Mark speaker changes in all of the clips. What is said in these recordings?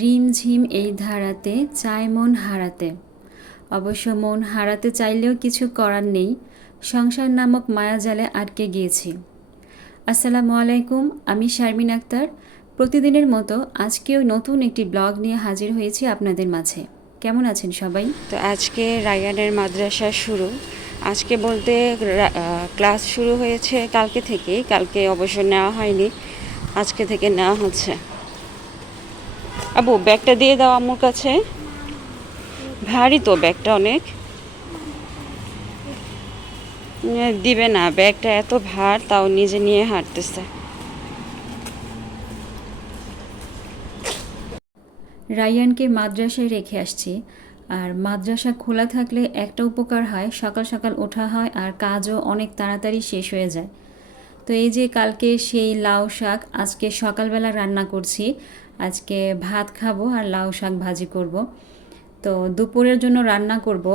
Speaker 1: রিমঝিম এই ধারাতে চায় মন হারাতে। অবশ্য মন হারাতে চাইলেও কিছু করার নেই। সংসার নামক মায়াজালে আটকে গিয়েছি। আসসালামু আলাইকুম, আমি শারমিন আক্তার। প্রতিদিনের মতো আজকেও নতুন একটি ব্লগ নিয়ে হাজির হয়েছি আপনাদের মাঝে। কেমন আছেন সবাই?
Speaker 2: তো আজকে রায়ানের মাদ্রাসা শুরু। আজকে বলতে ক্লাস শুরু হয়েছে কালকে থেকে কালকে অবশ্য নেওয়া হয়নি। আজকে থেকে নেওয়া হচ্ছে। আবু, ব্যাগটা দিয়ে দাও আম্মুর কাছে। ভারী তো ব্যাগটা অনেক। দিবে না, ব্যাগটা এত ভার, তাও নিজে নিয়ে হাঁটতেছে।
Speaker 1: রায়ানকে মাদ্রাসায় রেখে আসছি। আর মাদ্রাসা খোলা থাকলে একটা উপকার হয়, সকাল সকাল ওঠা হয় আর কাজও অনেক তাড়াতাড়ি শেষ হয়ে যায়। তো এই যে কালকে সেই লাউ শাক, আজকে সকালবেলা রান্না করছি। আজকে ভাত খাব আর লাউ শাক ভাজি করব। তো দুপুরের জন্য রান্না করব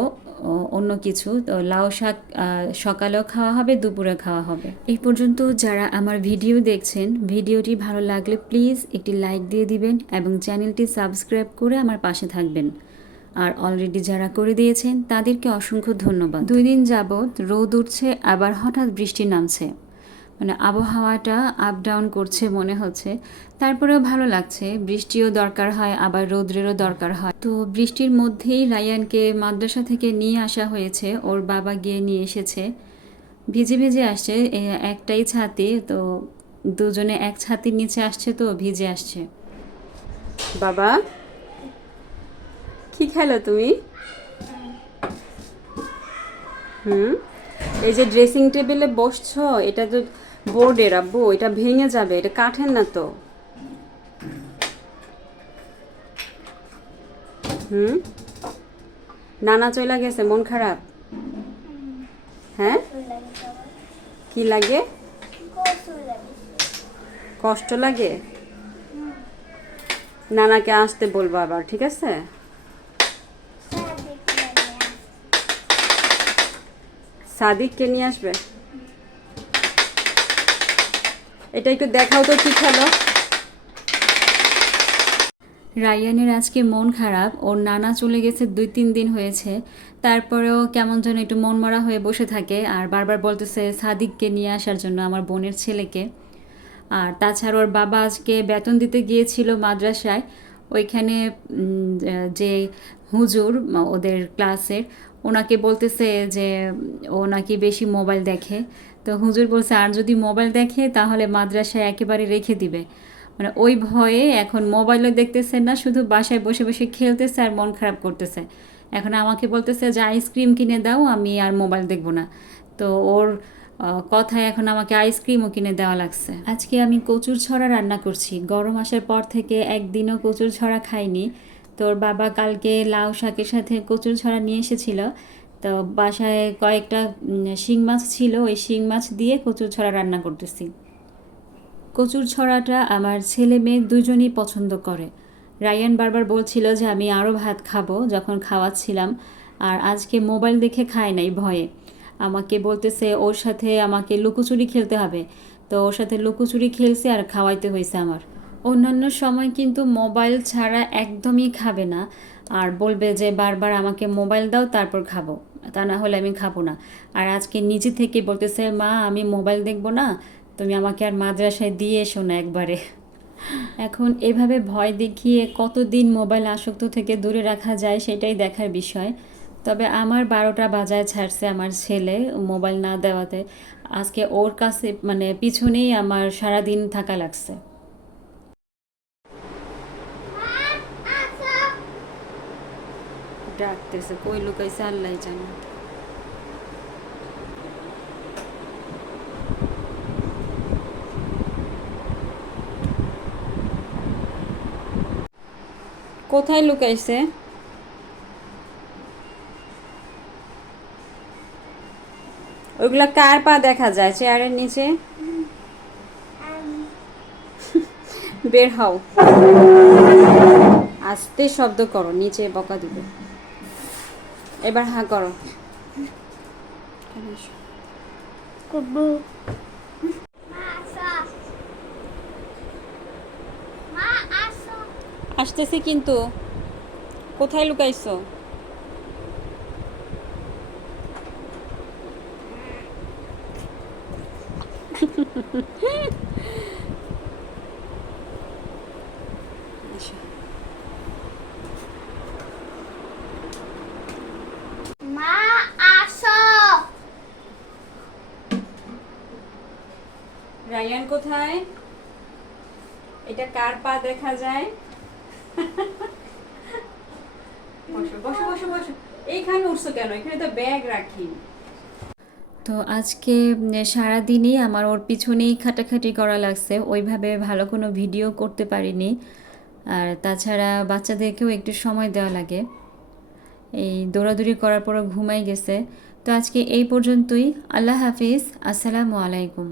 Speaker 1: অন্য কিছু। তো লাউ শাক সকালেও খাওয়া হবে, দুপুরে খাওয়া হবে। এই পর্যন্ত যারা আমার ভিডিও দেখছেন, ভিডিওটি ভালো লাগলে প্লিজ একটি লাইক দিয়ে দিবেন এবং চ্যানেলটি সাবস্ক্রাইব করে আমার পাশে থাকবেন। আর অলরেডি যারা করে দিয়েছেন, তাদেরকে অসংখ্য ধন্যবাদ। দুই দিন যাবৎ রোদ উঠছে, আবার হঠাৎ বৃষ্টি নামছে। মানে আবহাওয়াটা আপ ডাউন করছে মনে হচ্ছে। তারপরেও ভালো লাগছে। বৃষ্টিও দরকার হয়, আবার রৌদ্রেরও দরকার হয়। তো বৃষ্টির মধ্যেই রায়ানকে মাদ্রাসা থেকে নিয়ে আসা হয়েছে, ওর বাবা গিয়ে নিয়ে এসেছে। ভিজে ভিজে আসছে একটাই ছাতি, তো দুজনে এক ছাতির নিচে আসছে তো, ভিজে আসছে।
Speaker 2: বাবা, কি খেলো তুমি? হুম? এই যে ড্রেসিং টেবিলে বসছো, এটা তো বোর্ডের আব্বু, এটা ভেঙে যাবে, এটা কাঠের না তো। হুম? নানা চলে গেছে, মন খারাপ? হ্যাঁ? কি লাগে? কষ্ট লাগে? নানাকে আসতে বলব আবার, ঠিক আছে? সাদিককে নিয়ে আসবে? এটা একটু দেখাও তো কি খেলো
Speaker 1: রায়ানের আজকে মন খারাপ, ওর নানা চলে গেছে দুই তিন দিন হয়েছে, তারপরেও কেমন যেন একটু মন মরা হয়ে বসে থাকে আর বারবার বলতেছে সাদিককে নিয়ে আসার জন্য আমার বোনের ছেলেকে। আর তাছাড়া ওর বাবা আজকে বেতন দিতে গিয়েছিল মাদ্রাসায়, ওইখানে যে হুজুর, ওদের ক্লাসের, ওনাকে বলতেছে যে ও নাকি বেশি মোবাইল দেখে। তো হুজুর বলছে, আর যদি মোবাইল দেখে, তাহলে মাদ্রাসায় একেবারে রেখে দিবে। মানে ওই ভয়ে এখন মোবাইলও দেখতেছে না, শুধু বাসায় বসে বসে খেলতেছে আর মন খারাপ করতেছে। এখন আমাকে বলতেছে যে আইসক্রিম কিনে দাও, আমি আর মোবাইল দেখব না। তো ওর কথায় এখন আমাকে আইসক্রিমও কিনে দেওয়া লাগছে। আজকে আমি কচুর ছড়া রান্না করছি। গরম আসার পর থেকে একদিনও কচুর ছড়া খাইনি। তোর বাবা কালকে লাউ শাকের সাথে কচুর ছড়া নিয়ে এসেছিল। তো বাসায় কয়েকটা শিং মাছ ছিল, ওই শিং মাছ দিয়ে কচুর ছড়া রান্না করতেছি। কচুর ছড়াটা আমার ছেলে মেয়ে দুজনই পছন্দ করে। রায়ান বারবার বলছিল যে আমি আরও ভাত খাব যখন খাওয়াচ্ছিলাম, আর আজকে মোবাইল দেখে খায় নাই ভয়ে। আমাকে বলতেছে, ওর সাথে আমাকে লুকোচুরি খেলতে হবে। তো ওর সাথে লুকোচুরি খেলছে আর খাওয়াইতে হয়েছে আমার। অন্যান্য সময় কিন্তু মোবাইল ছাড়া একদমই খাবে না, আর বলবে যে বারবার আমাকে মোবাইল দাও, তারপর খাব। তা না হলে আমি খাব না। আর আজকে নিজে থেকে বলতেছে, মা, আমি মোবাইল দেখব না, তুমি আমাকে আর মাদ্রাসায় দিয়ে এসো না একবারে। এখন এভাবে ভয় দেখিয়ে কতদিন মোবাইল আসক্ত থেকে দূরে রাখা যায় সেটাই দেখার বিষয়। তবে আমার বারোটা বাজায় ছাড়ছে আমার ছেলে মোবাইল না দেওয়াতে। আজকে ওর কাছে মানে পিছনেই আমার সারাদিন থাকা লাগছে।
Speaker 2: ডাকতেছে কই লুকাইছে আল্লাহ জানে কোথায় লুকাইছে? ওইগুলা কার পা দেখা যায়? চেয়ারের নিচে? বের হও। আস্তে শব্দ করো, নিচে বকা দিবে। এবার হা করো.
Speaker 1: আসতেছি কিন্তু। কোথায় লুকাইছো
Speaker 2: আচ্ছা
Speaker 3: মা আসো
Speaker 1: রায়ান কোথায়? এটা কার পা দেখা যায়? বসো বসো বসো এইখানে উঠছো কেন? এখানে তো ব্যাগ রাখি। তো আজকে সারাদিনই আমার ওর পিছনেই খাটাখাটি করা লাগছে। ওইভাবে ভালো কোনো ভিডিও করতে পারিনি। আর তাছাড়া বাচ্চাদেরকেও একটু সময় দেওয়া লাগে। এই দৌড়াদৌড়ি করার পরও ঘুমাই গেছে। তো আজকে এই পর্যন্তই। আল্লাহ হাফিজ। আসসালামু আলাইকুম।